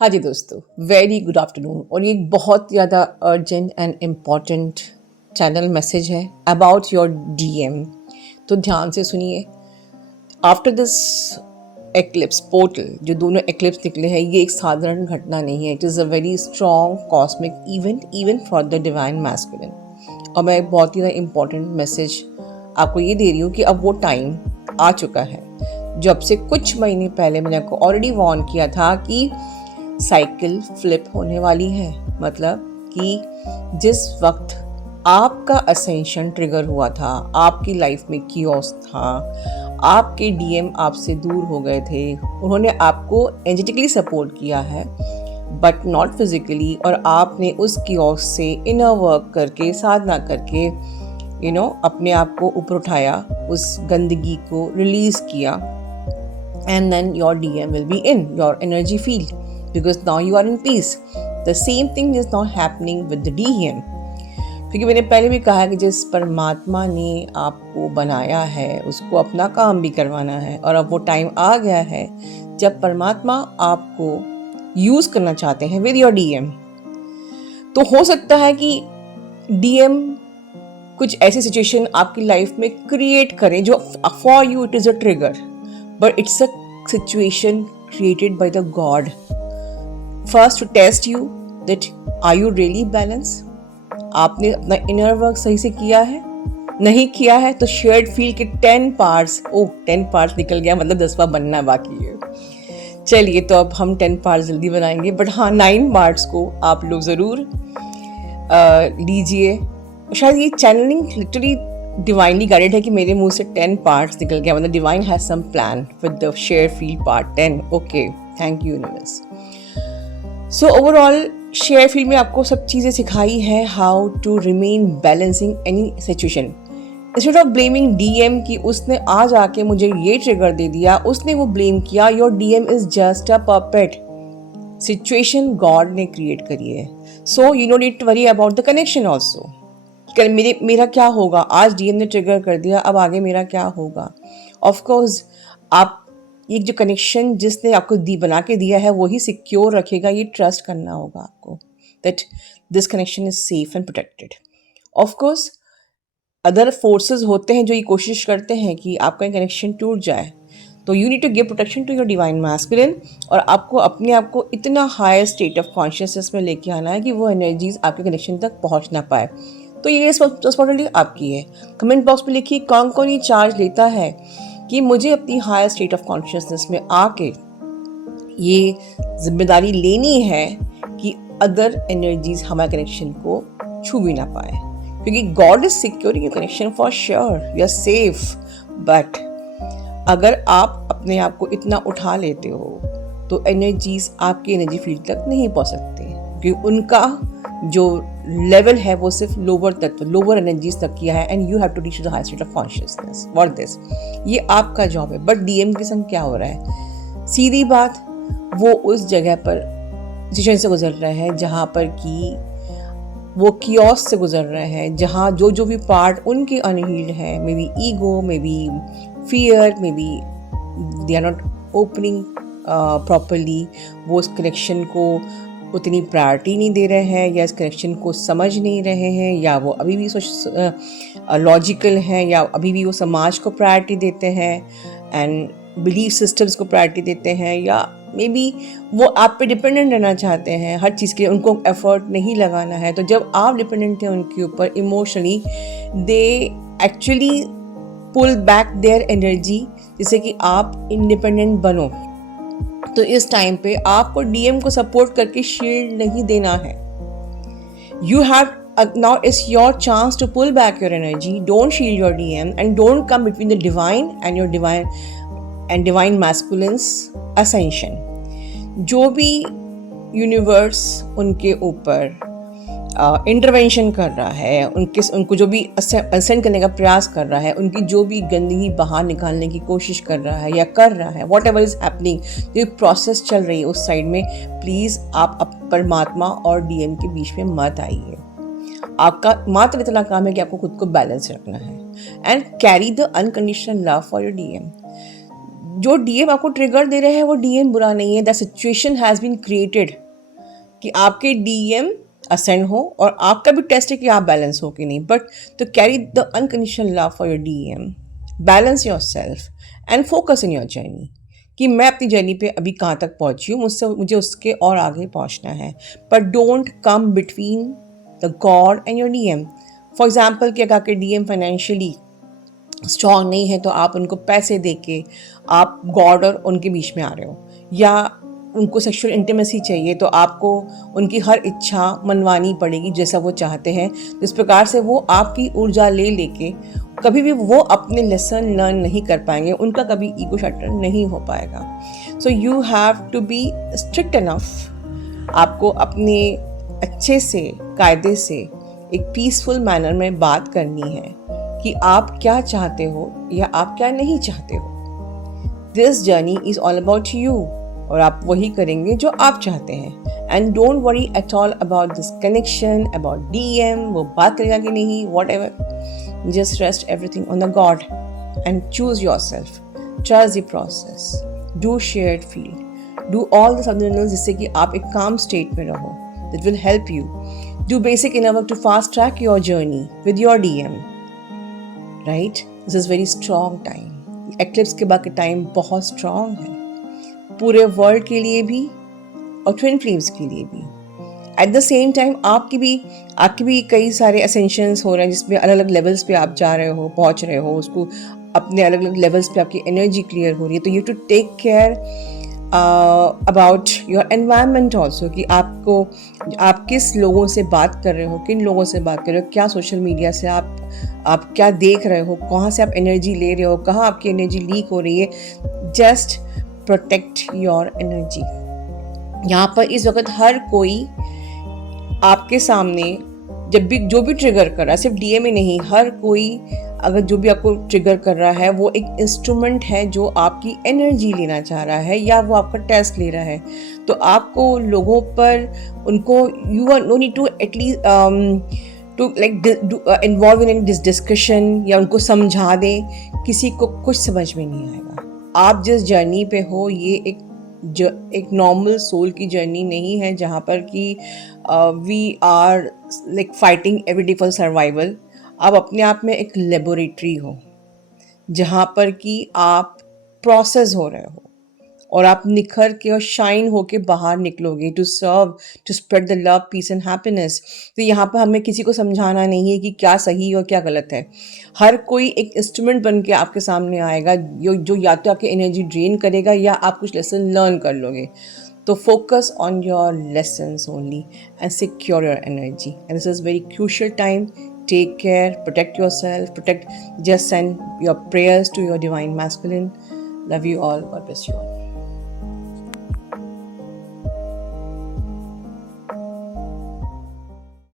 हाँ जी दोस्तों, very good afternoon. और ये एक बहुत ज़्यादा urgent and important channel message है अबाउट योर डीएम। तो ध्यान से सुनिए। आफ्टर दिस एक्लिप्स पोर्टल, जो दोनों एक्लिप्स निकले हैं, ये एक साधारण घटना नहीं है। It is a very strong cosmic event even for the divine masculine. और मैं एक बहुत ही ज़्यादा इम्पॉर्टेंट मैसेज आपको ये दे रही हूँ कि अब वो टाइम आ चुका है। जब से कुछ महीने पहले मैंने आपको ऑलरेडी वार्न किया था कि साइकिल फ्लिप होने वाली है। मतलब कि जिस वक्त आपका असेंशन ट्रिगर हुआ था, आपकी लाइफ में कियोस था, आपके डीएम आपसे दूर हो गए थे, उन्होंने आपको एनर्जेटिकली सपोर्ट किया है बट नॉट फिजिकली, और आपने उस कियोस से इनर वर्क करके, साधना करके अपने आप को ऊपर उठाया, उस गंदगी को रिलीज किया, and then your DM will be in your energy field because now you are in peace. The same thing is not happening with the DM. क्योंकि मैंने पहले भी कहा कि जिस परमात्मा ने आपको बनाया है उसको अपना काम भी करवाना है, और अब वो टाइम आ गया है जब परमात्मा आपको यूज करना चाहते हैं विद योर डीएम। तो हो सकता है कि डीएम कुछ ऐसी सिचुएशन आपकी लाइफ में क्रिएट करें जो for you it is a trigger, but it's a situation created by the God. First to test you that are you really balanced? आपने अपना inner work सही से किया है? नहीं किया है तो shared field के 10 parts, 10 parts निकल गया, मतलब 10वां बनना बाकी है। चलिए, तो अब हम 10 parts जल्दी बनाएंगे, बट हाँ 9 parts को आप लोग ज़रूर लीजिए। शायद ये चैनलिंग लिटरली डिवाइनली गाइडेड है कि मेरे मुंह से 10 पार्ट्स निकल गया, मतलब divine has some plan with the share field part 10। Okay, thank you universe. So overall share field में आपको सब चीज़ें सिखाई है, how to remain balancing any situation. Instead of blaming DM कि उसने आज आके मुझे ये ट्रिगर दे दिया, उसने वो ब्लेम किया। Your DM is just a puppet. Situation God ने क्रिएट करी है, so you no need to worry about the connection also. मेरा क्या होगा, आज डीएम ने ट्रिगर कर दिया, अब आगे मेरा क्या होगा। ऑफ कोर्स आप ये जो कनेक्शन जिसने आपको बना के दिया है वही सिक्योर रखेगा। ये ट्रस्ट करना होगा आपको that this connection is safe and protected. Of course other forces होते हैं जो ये कोशिश करते हैं कि आपका कनेक्शन टूट जाए, तो you need to give protection to your divine masculine, और आपको अपने आप को इतना हायर स्टेट ऑफ कॉन्शियसनेस में लेके आना है कि वो एनर्जीज आपके कनेक्शन तक पहुंच ना पाए। तो ये रिस्पॉन्सिबिलिटी आपकी है। कमेंट बॉक्स में लिखिए कौन कौन ये चार्ज लेता है कि मुझे अपनी हायर स्टेट ऑफ कॉन्शियसनेस में आके ये जिम्मेदारी लेनी है कि अदर एनर्जीज हमारे कनेक्शन को छू भी ना पाए, क्योंकि God is securing your connection for sure, you are safe. But अगर आप अपने आप को इतना उठा लेते हो तो एनर्जीज आपकी एनर्जी फील्ड तक नहीं पहुंच सकते, क्योंकि उनका जो लेवल है वो सिर्फ लोअर तत्व, लोअर एनर्जीज तक किया है, and you have to reach the high state of consciousness for this. ये आपका जॉब है। बट डीएम के संग क्या हो रहा है, सीधी बात, वो उस जगह पर सिचुएशन से गुजर रहे हैं जहाँ पर कि वो कियोस से गुजर रहे हैं, जहाँ जो भी पार्ट उनके अनहील्ड है, maybe ego, maybe fear, maybe they are not opening properly, वो उस कनेक्शन को उतनी प्रायोरिटी नहीं दे रहे हैं, या इस कनेक्शन को समझ नहीं रहे हैं, या वो अभी भी लॉजिकल हैं, या अभी भी वो समाज को प्रायोरिटी देते हैं एंड बिलीफ सिस्टम्स को प्रायोरिटी देते हैं, या मे बी वो आप पे डिपेंडेंट रहना चाहते हैं हर चीज़ के, उनको एफर्ट नहीं लगाना है। तो जब आप डिपेंडेंट हैं उनके ऊपर emotionally, they actually pull back their energy, जिससे कि आप इंडिपेंडेंट बनो। तो इस टाइम पे आपको डीएम को सपोर्ट करके शील्ड नहीं देना है। You have now is your chance to pull back your energy. Don't shield your DM and don't come between the divine and your divine masculine's ascension. जो भी यूनिवर्स उनके ऊपर इंटरवेंशन कर रहा है, उनको जो भी असेंड करने का प्रयास कर रहा है, उनकी जो भी गंदगी बाहर निकालने की कोशिश कर रहा है या कर रहा है, वॉट एवर इज हैपनिंग, जो प्रोसेस चल रही है उस साइड में, प्लीज़ आप परमात्मा और डीएम के बीच में मत आइए। आपका मात्र इतना काम है कि आपको खुद को बैलेंस रखना है and carry the unconditional love for your DM. जो डीएम आपको ट्रिगर दे रहे हैं वो डीएम बुरा नहीं है, the situation has been created कि आपके डीएम असेंड हो और आपका भी टेस्ट है कि आप बैलेंस हो कि नहीं, बट तो carry the unconditional love for your DM, balance your self and focus in your journey कि मैं अपनी जर्नी पे अभी कहाँ तक पहुँची हूँ, मुझे उसके और आगे पहुँचना है, but don't come between the God and your DM. For example कि अगर आपके डीएम फाइनेंशियली स्ट्रॉन्ग नहीं है तो आप उनको पैसे दे के आप गॉड और उनके बीच में आ रहे हो, या उनको सेक्सुअल इंटीमेसी चाहिए तो आपको उनकी हर इच्छा मनवानी पड़ेगी जैसा वो चाहते हैं। इस प्रकार से वो आपकी ऊर्जा ले लेके कभी भी वो अपने लेसन लर्न नहीं कर पाएंगे, उनका कभी ईगो शटर नहीं हो पाएगा। So you have to be strict enough, आपको अपने अच्छे से कायदे से एक पीसफुल मैनर में बात करनी है कि आप क्या चाहते हो या आप क्या नहीं चाहते हो। This journey is all about you, और आप वही करेंगे जो आप चाहते हैं। And don't worry at all about this connection, about DM, वो बात करेगा कि नहीं, what ever, just rest everything on the God and choose your self, trust the process, do shared feel, do all the subliminals जिससे कि आप एक काम स्टेट में रहो, that will help you. Do basic inner work to fast track your journey with your DM, right. This is very strong time, eclipse के बाद time बहुत स्ट्रॉन्ग है पूरे वर्ल्ड के लिए भी और ट्विन फ्लेम्स के लिए भी। एट द सेम टाइम आपकी भी कई सारे असेंशंस हो रहे हैं जिसमें अलग अलग लेवल्स पे आप जा रहे हो, पहुंच रहे हो, उसको अपने अलग अलग लेवल्स पे आपकी एनर्जी क्लियर हो रही है। तो you to take care about your environment also, कि आप किस लोगों से बात कर रहे हो, किन लोगों से बात कर रहे हो, क्या सोशल मीडिया से आप क्या देख रहे हो, कहाँ से आप एनर्जी ले रहे हो, कहाँ आपकी एनर्जी लीक हो रही है। Just protect your energy. यहाँ पर इस वक्त हर कोई आपके सामने जो भी ट्रिगर कर रहा है, सिर्फ डीएम ही नहीं, हर कोई अगर जो भी आपको ट्रिगर कर रहा है वो एक इंस्ट्रूमेंट है जो आपकी एनर्जी लेना चाह रहा है या वो आपका टेस्ट ले रहा है। तो आपको लोगों पर उनको you are no need to at least to like involve in this discussion या उनको समझा दें, किसी को कुछ समझ में नहीं आएगा। आप जिस जर्नी पे हो ये एक नॉर्मल सोल की जर्नी नहीं है जहाँ पर कि we are like fighting every day for survival. आप अपने आप में एक लेबोरेटरी हो जहाँ पर कि आप प्रोसेस हो रहे हो और आप निखर के और शाइन होके बाहर निकलोगे to serve, to spread the love, peace and happiness. तो यहाँ पर हमें किसी को समझाना नहीं है कि क्या सही और क्या गलत है। हर कोई एक इंस्ट्रूमेंट बन के आपके सामने आएगा जो या तो आपकी एनर्जी ड्रेन करेगा या आप कुछ लेसन लर्न कर लोगे। तो focus on your lessons only and secure your energy. And this is very crucial time. Take care, protect yourself, just send your prayers to your divine masculine. Love you all. God bless you all.